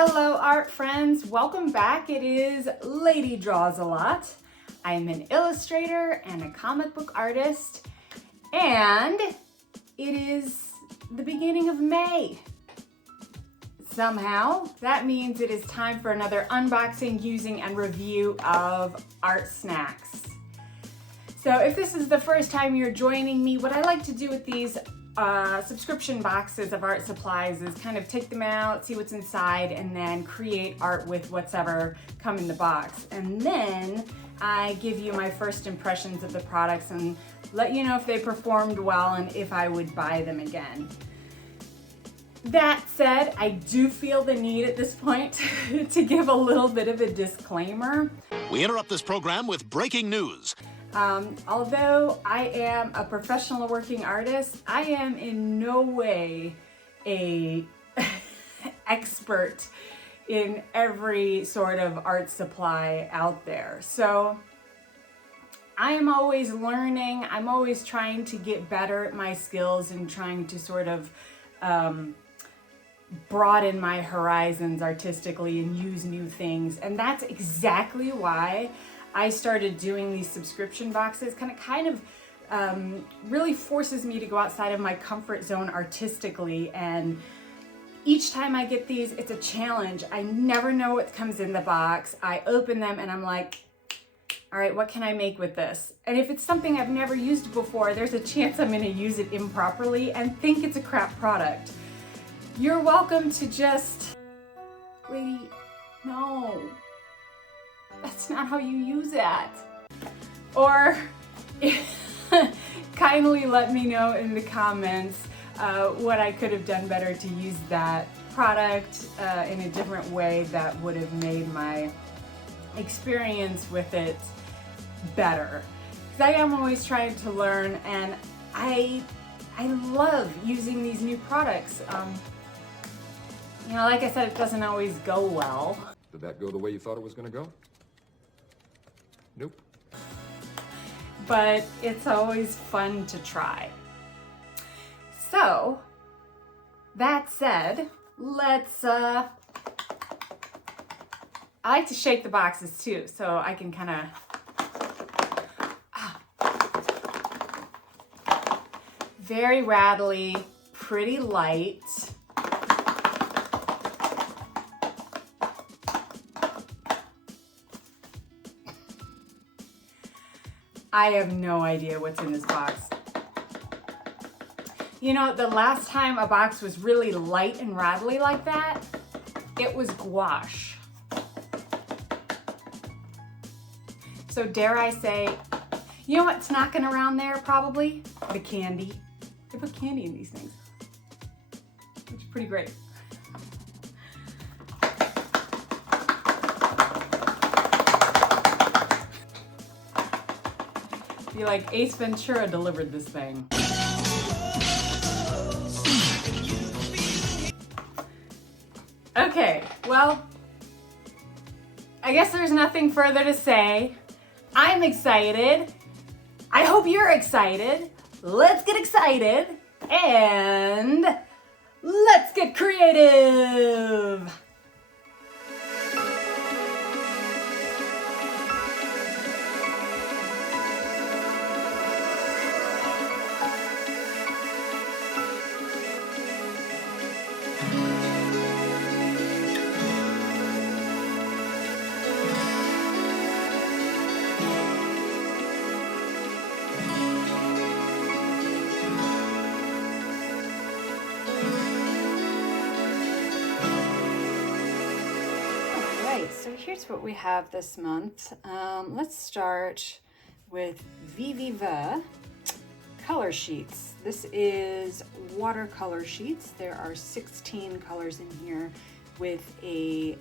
Hello art friends, welcome back. It is Lady Draws a Lot. I'm an illustrator and a comic book artist, and it is the beginning of May. Somehow, that means it is time for another unboxing, using, and review of Artsnacks. So if this is the first time you're joining me, what I like to do with these subscription boxes of art supplies is kind of take them out, see what's inside, and then create art with whatever come in the box. And then I give you my first impressions of the products and let you know if they performed well and if I would buy them again. That said, I do feel the need at this point to give a little bit of a disclaimer. We interrupt this program with breaking news. Although I am a professional working artist, I am in no way a expert in every sort of art supply out there. So I am always learning. I'm always trying to get better at my skills and trying to sort of broaden my horizons artistically and use new things. And that's exactly why I started doing these subscription boxes. Kind of really forces me to go outside of my comfort zone artistically, and each time I get these, it's a challenge. I never know what comes in the box. I open them and I'm like, all right, what can I make with this? And if it's something I've never used before, there's a chance I'm gonna use it improperly and think it's a crap product. You're welcome to just, lady, no. That's not how you use that. Or kindly let me know in the comments what I could have done better to use that product in a different way that would have made my experience with it better. Because I am always trying to learn, and I love using these new products. You know, like I said, it doesn't always go well. Did that go the way you thought it was gonna go? Nope. But it's always fun to try. So, that said, let's, I like to shake the boxes too, so I can kind of, very rattly, pretty light. I have no idea what's in this box. You know, the last time a box was really light and rattly like that, it was gouache. So dare I say, you know what's knocking around there probably? The candy. They put candy in these things, which is pretty great. Be like Ace Ventura delivered this thing. Okay, well, I guess there's nothing further to say. I'm excited. I hope you're excited. Let's get excited and let's get creative. So here's what we have this month. Let's start with Viviva Colorsheets. This is watercolor sheets. There are 16 colors in here with a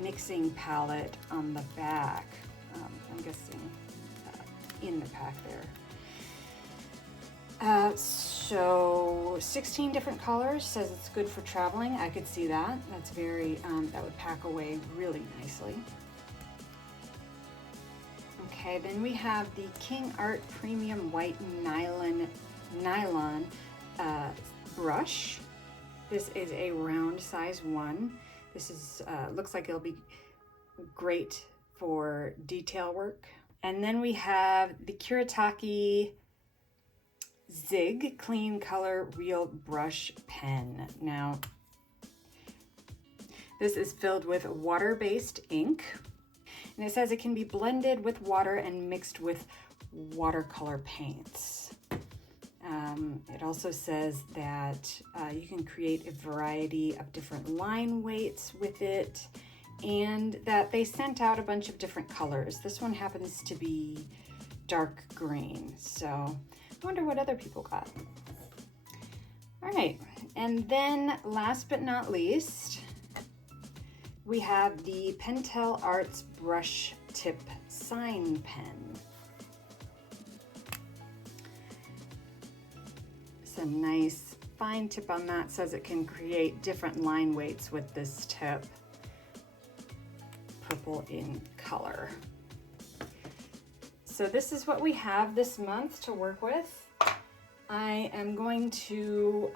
mixing palette on the back. I'm guessing in the pack there. So 16 different colors, says it's good for traveling. I could see that. That's very, that would pack away really nicely. Okay, then we have the Kingart Premium White Nylon brush. This is a round size one. This is looks like it'll be great for detail work. And then we have the Kuretake-ZIG Clean Color Real Brush Pen. Now, this is filled with water-based ink, and it says it can be blended with water and mixed with watercolor paints. It also says that you can create a variety of different line weights with it, and that they sent out a bunch of different colors. This one happens to be dark green, so I wonder what other people got. All right, and then last but not least, we have the Pentel Arts Brush Tip Sign Pen. It's a nice fine tip on that. It says it can create different line weights with this tip. Purple in color. So this is what we have this month to work with. I am going to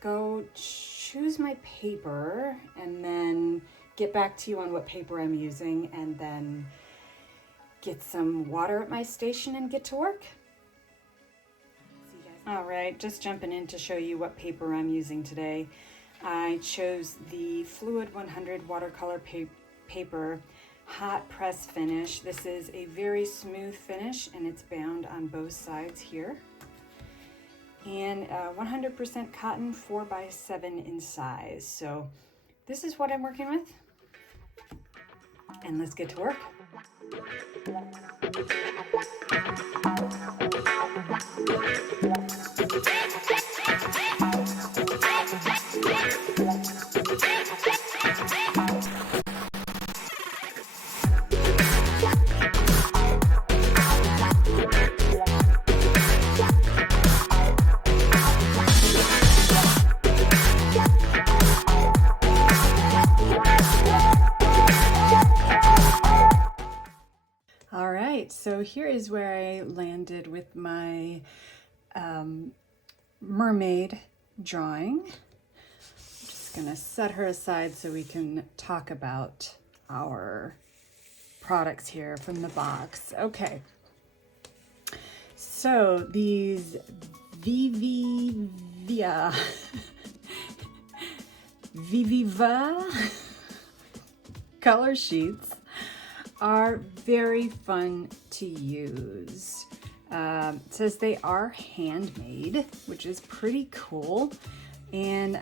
go choose my paper and then get back to you on what paper I'm using, and then get some water at my station and get to work. See you guys. All right, just jumping in to show you what paper I'm using today. I chose the Fluid 100 watercolor paper hot press finish. This is a very smooth finish, and it's bound on both sides here. And 100% cotton, 4x7 in size. So this is what I'm working with. And let's get to work. So here is where I landed with my mermaid drawing. I'm just gonna set her aside so we can talk about our products here from the box. Okay, so these Viviva Colorsheets are very fun to use. It says they are handmade, which is pretty cool. And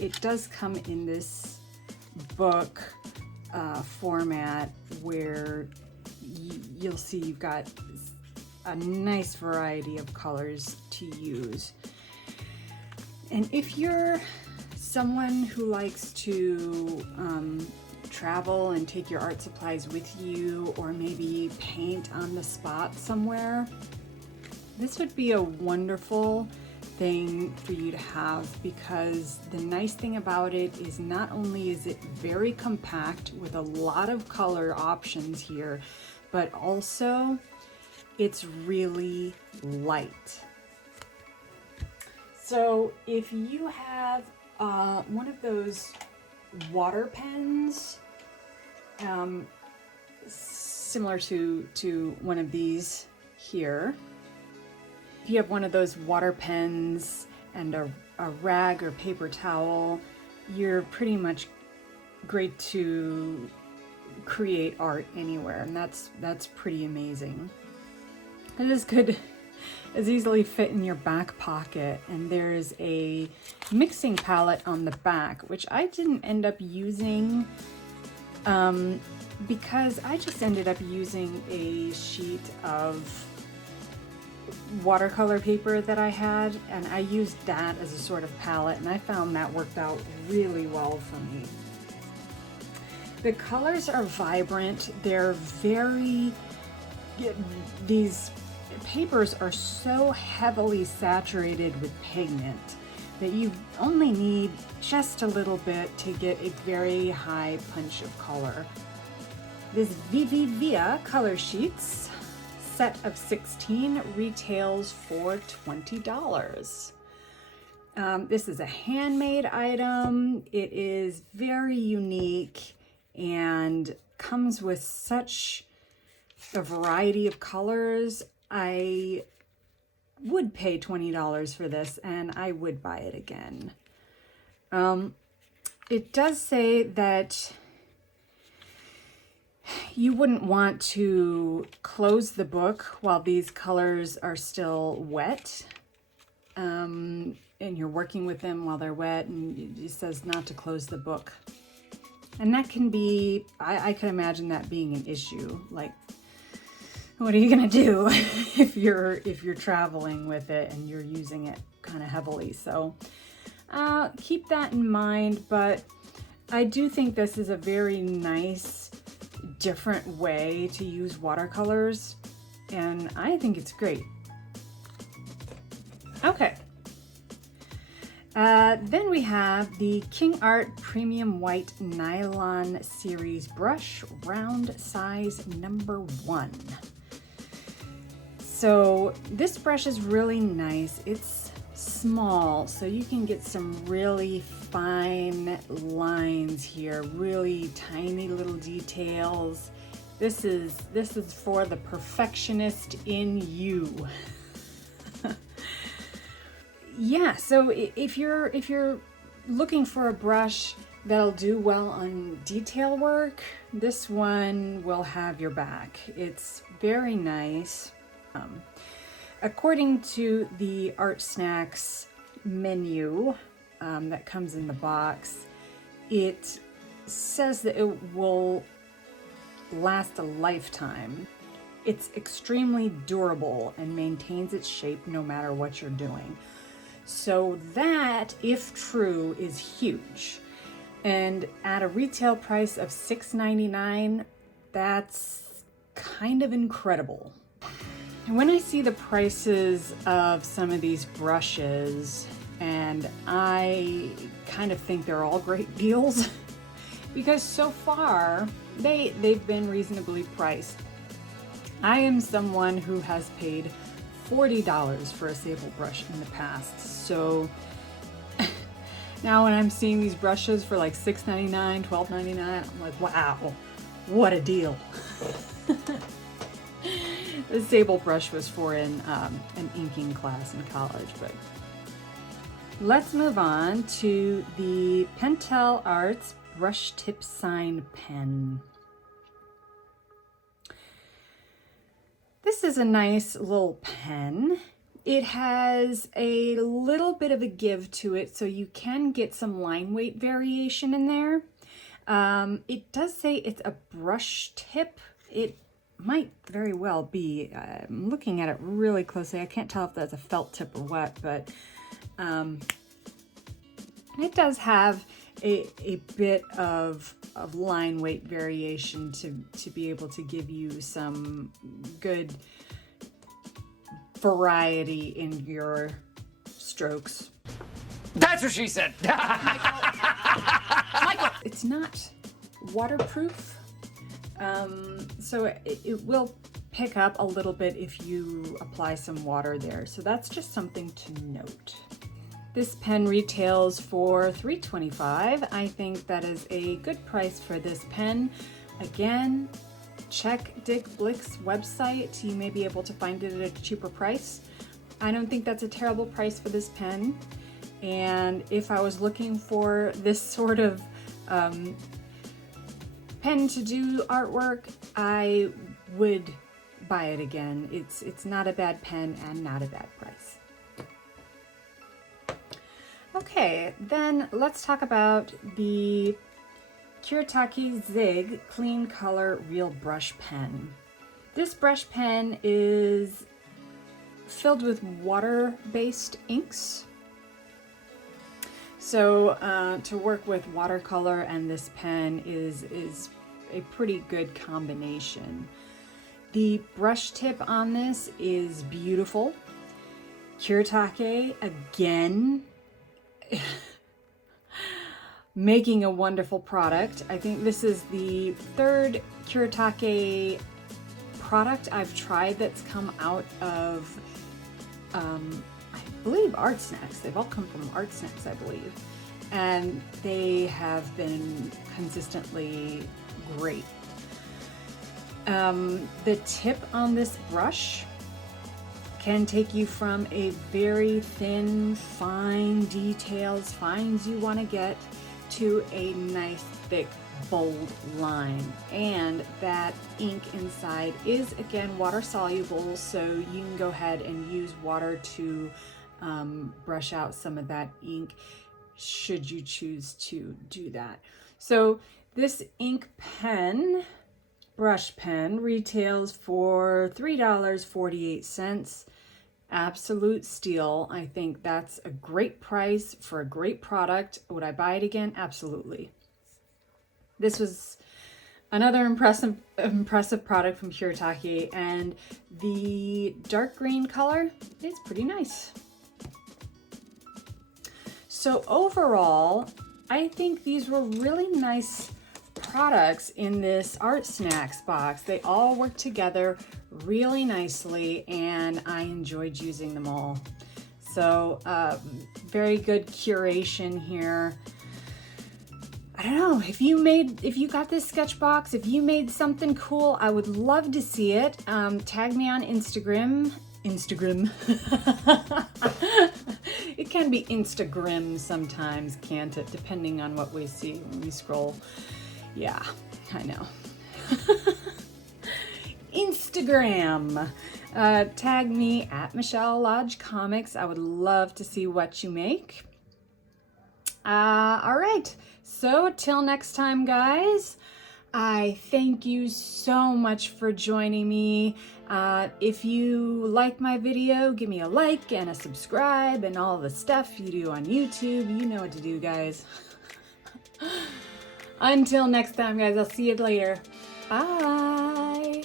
it does come in this book format where you'll see you've got a nice variety of colors to use. And if you're someone who likes to travel and take your art supplies with you, or maybe paint on the spot somewhere, this would be a wonderful thing for you to have, because the nice thing about it is not only is it very compact with a lot of color options here, but also it's really light. So if you have one of those water pens, similar to one of these here, if you have one of those water pens and a rag or paper towel, you're pretty much great to create art anywhere, and that's pretty amazing. It is good. It's easily fit in your back pocket, and there's a mixing palette on the back, which I didn't end up using because I just ended up using a sheet of watercolor paper that I had, and I used that as a sort of palette, and I found that worked out really well for me. The colors are vibrant. They're these papers are so heavily saturated with pigment that you only need just a little bit to get a very high punch of color. This Vivivia Colorsheets set of 16 retails for $20. This is a handmade item. It is very unique and comes with such a variety of colors. I would pay $20 for this and I would buy it again. It does say that you wouldn't want to close the book while these colors are still wet. And you're working with them while they're wet, and it says not to close the book. And that can be, I can imagine that being an issue. Like, what are you gonna do if you're traveling with it and you're using it kind of heavily? So keep that in mind, but I do think this is a very nice, different way to use watercolors, and I think it's great. Okay. Then we have the Kingart Premium White Nylon Series Brush, round size number 1. So this brush is really nice. It's small, so you can get some really fine lines here, really tiny little details. This is for the perfectionist in you. Yeah, so if you're looking for a brush that'll do well on detail work, this one will have your back. It's very nice. According to the Artsnacks menu that comes in the box, it says that it will last a lifetime. It's extremely durable and maintains its shape no matter what you're doing. So that, if true, is huge. And at a retail price of $6.99, that's kind of incredible. And when I see the prices of some of these brushes, and I kind of think they're all great deals, because so far they've been reasonably priced. I am someone who has paid $40 for a sable brush in the past. So now when I'm seeing these brushes for like $6.99, $12.99, I'm like, wow, what a deal. The sable brush was for an inking class in college, but let's move on to the Pentel Arts Brush Tip Sign Pen. This is a nice little pen. It has a little bit of a give to it, so you can get some line weight variation in there. It does say it's a brush tip. It might very well be. I'm looking at it really closely. I can't tell if that's a felt tip or what, but it does have a bit of line weight variation to be able to give you some good variety in your strokes. That's what she said. Michael. It's not waterproof, so it will pick up a little bit if you apply some water there. So that's just something to note. This pen retails for $3.25. I think that is a good price for this pen. Again, check Dick Blick's website. You may be able to find it at a cheaper price. I don't think that's a terrible price for this pen. And if I was looking for this sort of pen to do artwork, I would buy it again. It's not a bad pen and not a bad price. Okay, then let's talk about the Kuretake-ZIG Clean Color Real Brush Pen. This brush pen is filled with water-based inks. So to work with watercolor and this pen is a pretty good combination. The brush tip on this is beautiful. Kiritaki, again, making a wonderful product. I think this is the third Kuretake product I've tried that's come out of, I believe Artsnacks. They've all come from Artsnacks, I believe. And they have been consistently great. The tip on this brush can take you from a very thin, fine details, fines you want to get, to a nice, thick, bold line. And that ink inside is, again, water soluble, so you can go ahead and use water to brush out some of that ink, should you choose to do that. So this ink pen, brush pen, retails for $3.48. Absolute steal. I think that's a great price for a great product. Would I buy it again? Absolutely. This was another impressive product from Kiritaki, and the dark green color is pretty nice. So overall, I think these were really nice products in this Artsnacks box. They all work together really nicely, and I enjoyed using them all. So very good curation here. I don't know, if you got this sketch box, if you made something cool, I would love to see it. Tag me on Instagram. It can be Instagram sometimes, can't it? Depending on what we see when we scroll. Yeah, I know. Instagram. Tag me at Michelle Lodge Comics. I would love to see what you make. All right. So till next time, guys, I thank you so much for joining me. If you like my video, give me a like and a subscribe and all the stuff you do on YouTube. You know what to do, guys. Until next time, guys, I'll see you later. Bye.